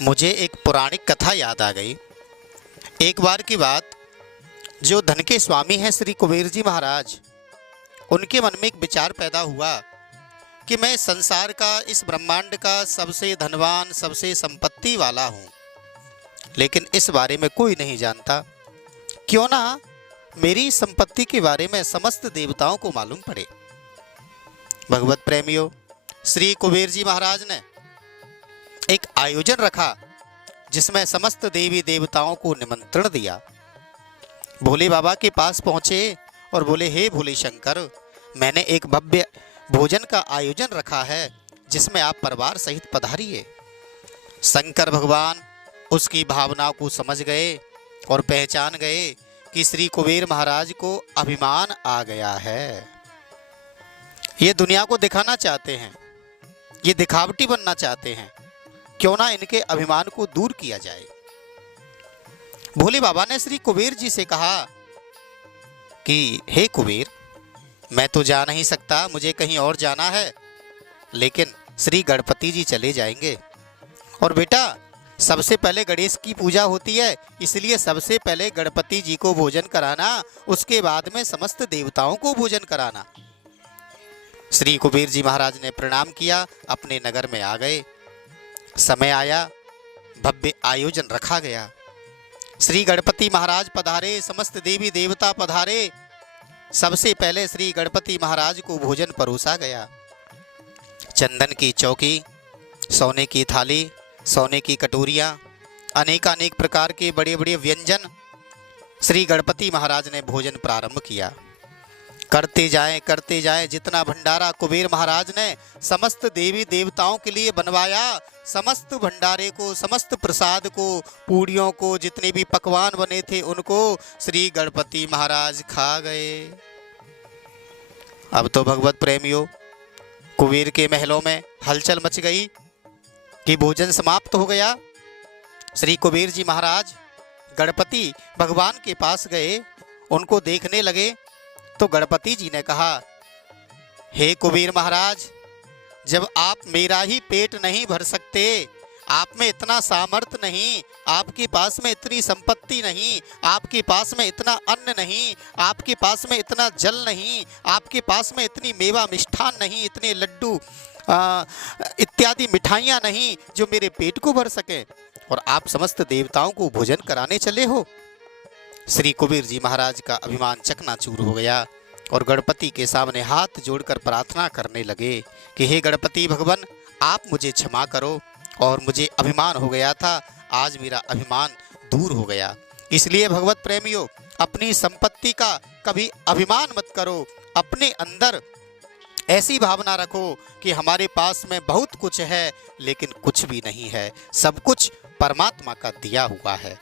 मुझे एक पौराणिक कथा याद आ गई। एक बार की बात, जो धन के स्वामी हैं श्री कुबेर जी महाराज, उनके मन में एक विचार पैदा हुआ कि मैं संसार का, इस ब्रह्मांड का सबसे धनवान, सबसे संपत्ति वाला हूँ, लेकिन इस बारे में कोई नहीं जानता। क्यों ना मेरी संपत्ति के बारे में समस्त देवताओं को मालूम पड़े। भगवत प्रेमियों, श्री कुबेर जी महाराज ने एक आयोजन रखा जिसमें समस्त देवी देवताओं को निमंत्रण दिया। भोले बाबा के पास पहुंचे और बोले, हे भोले शंकर, मैंने एक भव्य भोजन का आयोजन रखा है जिसमें आप परिवार सहित पधारिए। शंकर भगवान उसकी भावनाओं को समझ गए और पहचान गए कि श्री कुबेर महाराज को अभिमान आ गया है। ये दुनिया को दिखाना चाहते हैं, ये दिखावटी बनना चाहते हैं। क्यों ना इनके अभिमान को दूर किया जाए। भोले बाबा ने श्री कुबेर जी से कहा कि हे कुबेर, मैं तो जा नहीं सकता, मुझे कहीं और जाना है, लेकिन श्री गणपति जी चले जाएंगे। और बेटा, सबसे पहले गणेश की पूजा होती है, इसलिए सबसे पहले गणपति जी को भोजन कराना, उसके बाद में समस्त देवताओं को भोजन कराना। श्री कुबेर जी महाराज ने प्रणाम किया, अपने नगर में आ गए। समय आया, भव्य आयोजन रखा गया। श्री गणपति महाराज पधारे, समस्त देवी देवता पधारे। सबसे पहले श्री गणपति महाराज को भोजन परोसा गया। चंदन की चौकी, सोने की थाली, सोने की कटोरियाँ, अनेकानेक प्रकार के बड़े बड़े व्यंजन। श्री गणपति महाराज ने भोजन प्रारंभ किया। करते जाएं, जितना भंडारा कुबेर महाराज ने समस्त देवी देवताओं के लिए बनवाया, समस्त भंडारे को, समस्त प्रसाद को, पूड़ियों को, जितने भी पकवान बने थे उनको श्री गणपति महाराज खा गए। अब तो भगवत प्रेमियों, कुबेर के महलों में हलचल मच गई कि भोजन समाप्त हो गया। श्री कुबेर जी महाराज गणपति भगवान के पास गए, उनको देखने लगे तो गणपति जी ने कहा, हे कुबेर महाराज, जब आप मेरा ही पेट नहीं भर सकते, आप में इतना सामर्थ्य नहीं, आपके पास में इतनी संपत्ति नहीं, आपके पास में इतना अन्न नहीं, आपके पास में इतना जल नहीं, आपके पास में इतनी मेवा मिष्ठान नहीं, इतने लड्डू इत्यादि मिठाइयाँ नहीं जो मेरे पेट को भर सके, और आप समस्त देवताओं को भोजन कराने चले हो। श्री कुबेर जी महाराज का अभिमान चकनाचूर हो गया और गणपति के सामने हाथ जोड़कर प्रार्थना करने लगे कि हे गणपति भगवान, आप मुझे क्षमा करो, और मुझे अभिमान हो गया था, आज मेरा अभिमान दूर हो गया। इसलिए भगवत प्रेमियों, अपनी संपत्ति का कभी अभिमान मत करो। अपने अंदर ऐसी भावना रखो कि हमारे पास में बहुत कुछ है, लेकिन कुछ भी नहीं है, सब कुछ परमात्मा का दिया हुआ है।